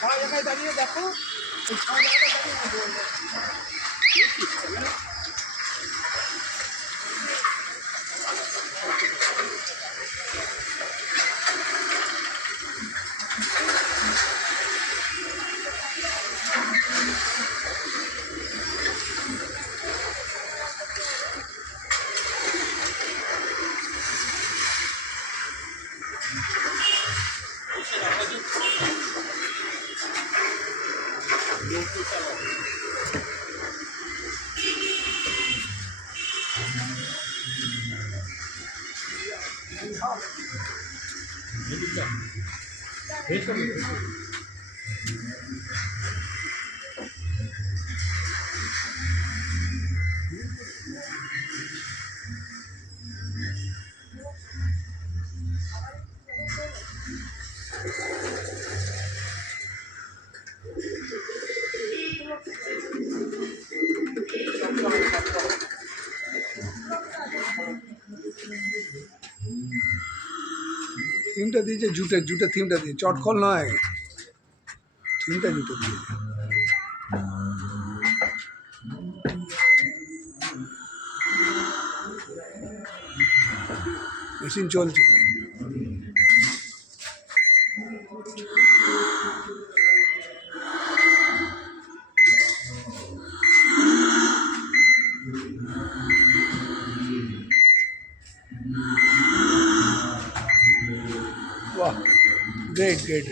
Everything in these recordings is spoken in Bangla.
ছাড়া জায়গায় দাঁড়িয়ে দেখো, ওই ছাড়া জায়গায় দাঁড়িয়ে থিমটা দিয়েছে জুটের থিমটা দিয়ে, চটকল নয়, থিমটা জুটের দিয়ে। মেশিন চলছে। वाह, ग्रेट ग्रेट।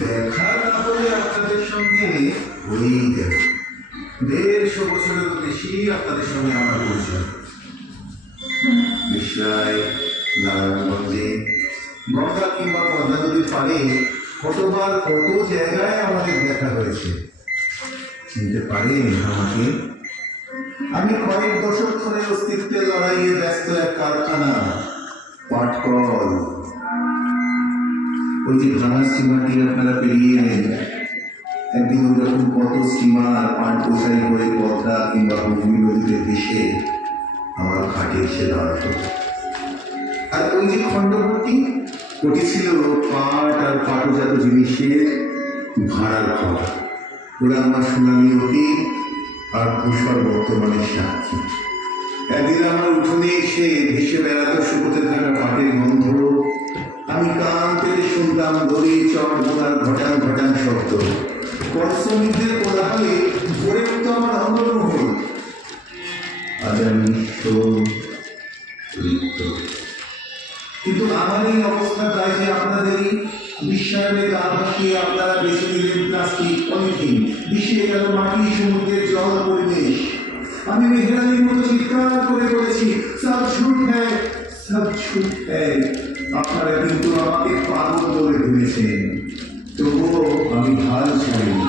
দেখা না হলে আপনাদের সঙ্গে হয়েই যাবে। 150 বছরেরও বেশি আপনাদের সঙ্গে আমার পরিচয়। বিশ্বায়, নারায়ণগঞ্জে, গঙ্গা কিংবা পদ্মা নদীর পাড়ে কতবার কত জায়গায় আমাদের দেখা হয়েছে। চিনতে পারেন আমাকে? আমি কয়েক দশক ধরে অস্তিত্বের লড়াইয়ে ব্যস্ত এক কারখানা, পাটকল। ওই যে ভাঙা স্টিমারটি আপনারা পেরিয়ে এলেন, একদিন ওই রকম কত স্টিমার পাট বোঝাই হয়ে পদ্মা কিংবা হুগলি নদীতে ভেসে আমার ঘাটে এসে দাঁড়াতো। আর ওই যে খণ্ডভর্তি, ওটি ছিল পাট আর পাটজাত জিনিসের ভাড়ার ঘর। ওরা আমার সোনালী অতীত আর ধূসর বর্তমানের সাক্ষী। একদিন আমার উঠোনে এসে ভেসে বেড়াতো শুকোতে থাকা পাটের গন্ধ। আমি কান পেতে শুনতাম দড়ি চট বোনার ঘটান ঘটান শব্দ। পরিশ্রমিকদের কোলাহলে ভরে উঠত আমার অঙ্গমহল। আজ আমি কিন্তু আমার এই অবস্থা তাই যে আপনাদেরই বিশ্বায়নের গা ভাসিয়ে আপনারা বেছে নিলেন প্লাস্টিক, পলিথিন, মিশিয়ে গেল মাটি, সমুদ্রের জল, পরিবেশ। আমি মেহরানির মতো চিৎকার করে বলেছি, সব ঝুট হ্যায়, সব ঝুট হ্যায়। আপনারা কিন্তু আমাকে পাগল বলে ভেবেছেন, তবুও আমি হাল ছাড়িনি।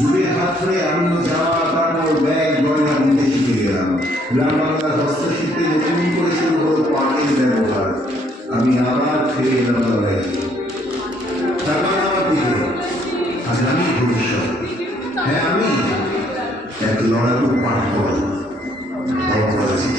যুগের হাত ধরে আনন্দ জামা কাপড় ব্যাগ গয়না বুনতে শিখে গেলাম। গ্রাম বাংলার হস্তশিল্পে নতুন করে শুরু হলো পাটের ব্যবহার। আমি আবার ফিরে এলাম লড়াই। তারপর আমার দিকে আগামী ভবিষ্যৎ। হ্যাঁ, আমি এক লড়াকু পাঠবল অপরাজিত।